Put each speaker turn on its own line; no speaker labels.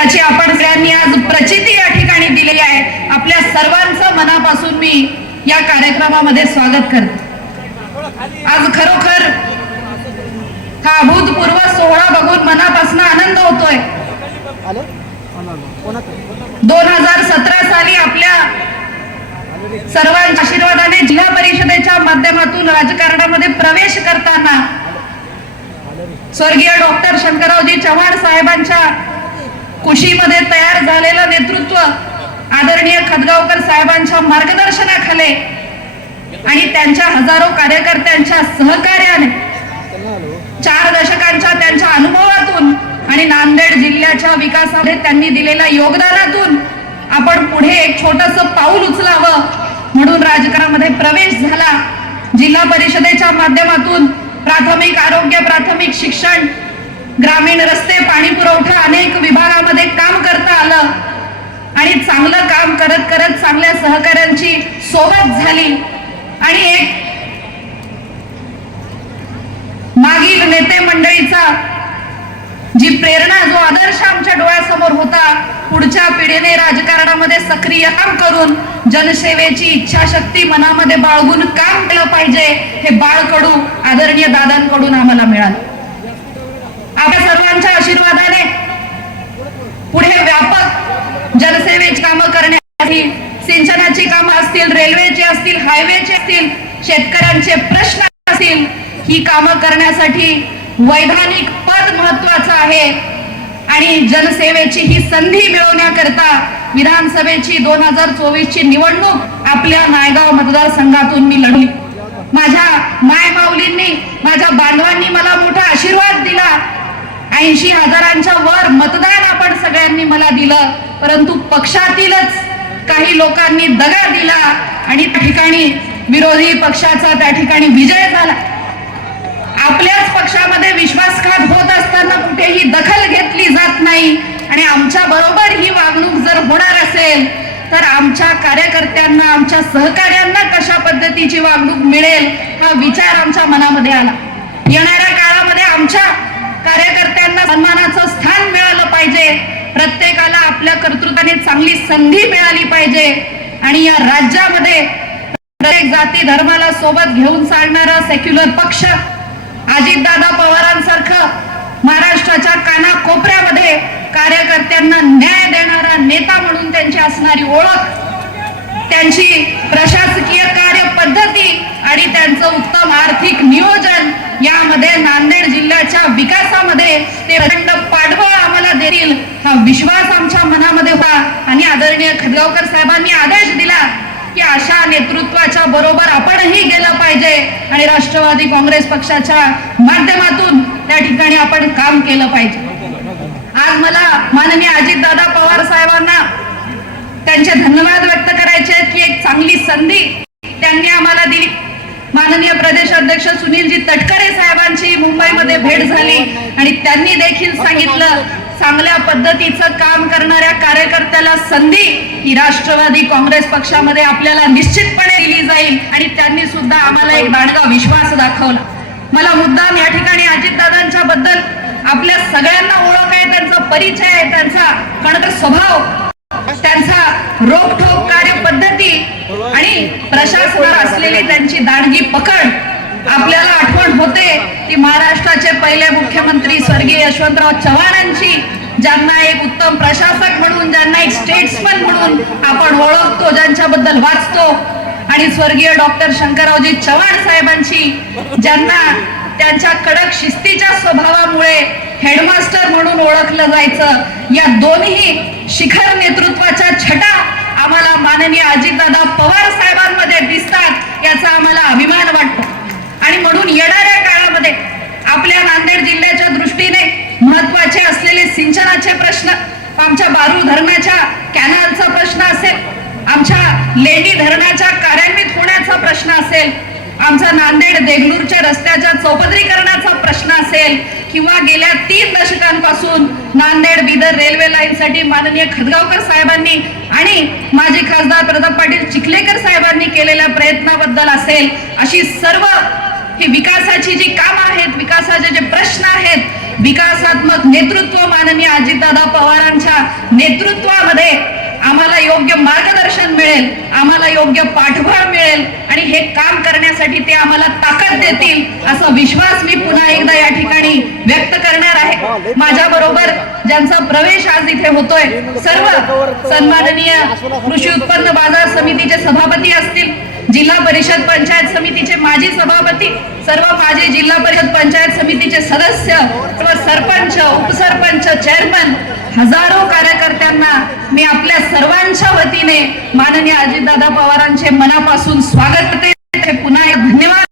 याची आपण सगळ्यांनी आज प्रचिती या ठिकाणी दिलेली आहे. आपल्या सर्वांचं मनापासून मी या कार्यक्रमामध्ये स्वागत करते. आज खरोखर हा अभूतपूर्व सोहळा बघून मनापासून आनंद होतोय. दोन हजार सतरा साली आपल्या सर्वांच्या आशीर्वादाने जिल्हा परिषदेच्या माध्यमातून राजकारणामध्ये प्रवेश करताना स्वर्गीय डॉक्टर शंकररावजी चव्हाण साहेबांच्या कुशीमध्ये तयार झालेलं नेतृत्व आदरणीय खदगावकर साहेबांच्या मार्गदर्शनाखाली आणि त्यांच्या हजारो कार्यकर्त्यांच्या सहकार्याने चार दशकांच्या त्यांच्या अनुभवातून आणि नांदेड जिल्ह्याच्या विकासामध्ये त्यांनी दिलेल्या योगदानातून आपण पुढे एक छोटस पाऊल उचलावं म्हणून राजकारणामध्ये प्रवेश झाला. जिल्हा परिषदेच्या माध्यमातून प्राथमिक आरोग्य प्राथमिक शिक्षण ग्रामीण रस्ते पाणी पुरवठा अनेक विभागामध्ये काम करता आलं. आणि चांगलं काम करत करत चांगल्या सहकाऱ्यांची सोबत झाली. आणि एक मागील नेते मंडळीचा जी प्रेरणा जो आदर्श आमच्या डोळ्यासमोर होता पुढच्या पिढीने राजकारणामध्ये सक्रिय काम करून जनसेवेची इच्छाशक्ती मनामध्ये बाळगून काम केलं पाहिजे हे बाळकडू आदरणीय दादांकडून आम्हाला मिळालं. आपल्या सर्वांच्या आशीर्वादाने पुढे व्यापक जनसेवेची कामं करण्यासाठी सिंचनाची कामं असतील रेल्वेची असतील हायवेचे असतील शेतकऱ्यांचे प्रश्न असतील ही कामं करण्यासाठी वैधानिक पद महत्वाचं आहे. आणि जनसेवेची ही संधी मिळवण्याकरता विधानसभेची दोन हजार चोवीस ची निवडणूक आपल्या नायगाव मतदारसंघातून मी लढली माझ्या माय माऊलींनी माझ्या बांधवांनी मला मोठा आशीर्वाद दिला. ऐंशी हजारांच्या वर मतदान आपण सगळ्यांनी मला दिलं परंतु पक्षातीलच काही लोकांनी दगा दिला आणि त्या ठिकाणी विरोधी पक्षाचा त्या ठिकाणी विजय झाला. आपल्याच पक्षामध्ये विश्वासघात होत असताना कुठेही दखल घेतली जात नाही आणि आमच्या बरोबर ही वागणूक जर होणार असेल तर आमच्या कार्यकर्त्यांना आमच्या सहकार्यांना कशा पद्धतीची वागणूक मिळेल हा विचार आमच्या मनामध्ये आला. येणाऱ्या काळामध्ये आमच्या कार्यकर्त्यांना सन्मानाचं स्थान मिळालं पाहिजे. प्रत्येकाला आपल्या कर्तृत्वाने चांगली संधी मिळाली पाहिजे. आणि या राज्यामध्ये प्रत्येक जाती धर्माला सोबत घेऊन चालणारा सेक्युलर पक्ष अजितदादा पवारांसारखं महाराष्ट्राच्या कानाकोपऱ्यामध्ये कार्यकर्त्यांना न्याय देणारा नेता म्हणून त्यांची असणारी ओळख त्यांची प्रशासकीय कार्य पद्धती आणि त्यांचं उत्तम आर्थिक नियोजन यामध्ये नांदेड जिल्ह्याच्या विकासामध्ये ते प्रचंड पाठबळ आम्हाला देतील हा विश्वास आमच्या मनामध्ये होता आणि आदरणीय खदगावकर आदेश दिला की अशा नेतृत्वाच्या बरोबर आपणही गेलं पाहिजे आणि राष्ट्रवादी काँग्रेस पक्षाच्या माध्यमातून त्या ठिकाणी आपण काम केलं पाहिजे. आज मला माननीय अजितदादा पवार साहेबांना त्यांचे धन्यवाद व्यक्त करायचे आहेत की एक चांगली संधी त्यांनी आम्हाला दिली. माननीय प्रदेश अध्यक्ष सुनीलजी तटकरे साहेबांची मुंबईमध्ये भेट झाली आणि त्यांनी देखील सांगितलं चांगल्या पद्धतीचं काम करणाऱ्या कार्यकर्त्याला संधी ही राष्ट्रवादी काँग्रेस पक्षामध्ये आपल्याला निश्चितपणे दिली जाईल आणि त्यांनी सुद्धा आम्हाला एक दांडगा विश्वास दाखवला. मला मुद्दाम या ठिकाणी अजितदादांच्या बद्दल आपल्या सगळ्यांना ओळख आहे त्यांचा परिचय आहे त्यांचा कणकर स्वभाव त्यांचा रोखोक कार्यपद्धती आणि प्रशासनावर असलेली त्यांची दांडगी पकड आपल्याला आपण होते ती महाराष्ट्राचे पहिले मुख्यमंत्री स्वर्गीय यशवंतराव चव्हाणांची ज्यांना एक उत्तम प्रशासक म्हणून ज्यांना एक स्टेट्समन म्हणून आपण ओळखतो ज्यांच्याबद्दल वाचतो. आणि स्वर्गीय डॉक्टर शंकररावजी चव्हाण साहेबांची ज्यांना त्यांच्या कडक शिस्तीच्या स्वभावामुळे हेडमास्टर म्हणून ओळखलं जायचं. या दोन्ही शिखर नेतृत्वाच्या छटा आम्हाला माननीय अजितदादा पवार साहेबांमध्ये दिसतात याचा आम्हाला अभिमान वाटतो. म्हणून येणाऱ्या काळामध्ये आपल्या नांदेड जिल्ह्याच्या दृष्टीने महत्त्वाचे असलेले सिंचनाचे प्रश्न आमच्या बारू धरणाच्या कॅनलचा प्रश्न असेल आमच्या लेंडी धरणाच्या कार्यान्वित होण्याचा प्रश्न असेल आमचा नांदेड देगलूरच्या रस्त्याच्या चौपदरीकरणाचा प्रश्न असेल किंवा गेल्या तीन दशकांपासून नांदेड बिदर रेल्वे लाईन साठी माननीय खदगावकर साहेबांनी आणि माजी खासदार प्रताप पाटील चिखलेकर साहेबांनी केलेल्या प्रयत्नाबद्दल असेल अशी सर्व ही विकासाची जी कामं आहेत विकासाचे जे प्रश्न आहेत विकासात्मक नेतृत्व माननीय अजितदादा पवारांच्या नेतृत्वामध्ये आम्हाला योग्य मार्गदर्शन मिळेल आम्हाला योग्य पाठबळ मिळेल आणि हे काम करण्यासाठी ते आम्हाला ताकद देतील असा विश्वास मी पुन्हा एकदा या ठिकाणी व्यक्त करणार आहे. माझ्या बरोबर ज्यांचा प्रवेश आज इथे होतोय सर्व सन्माननीय कृषी उत्पन्न बाजार समितीचे सभापती असतील जिल्हा परिषद पंचायत समितीचे माजी सभापती सर्व माजी जिल्हा परिषद पंचायत समितीचे सदस्य सर्व सरपंच उपसरपंच चेअरमन हजारो कार्यकर्त्यांना मी आपल्या सर्वांच्या वतीने माननीय अजितदादा पवारांचे मनापासून स्वागत करते. पुन्हा एक धन्यवाद.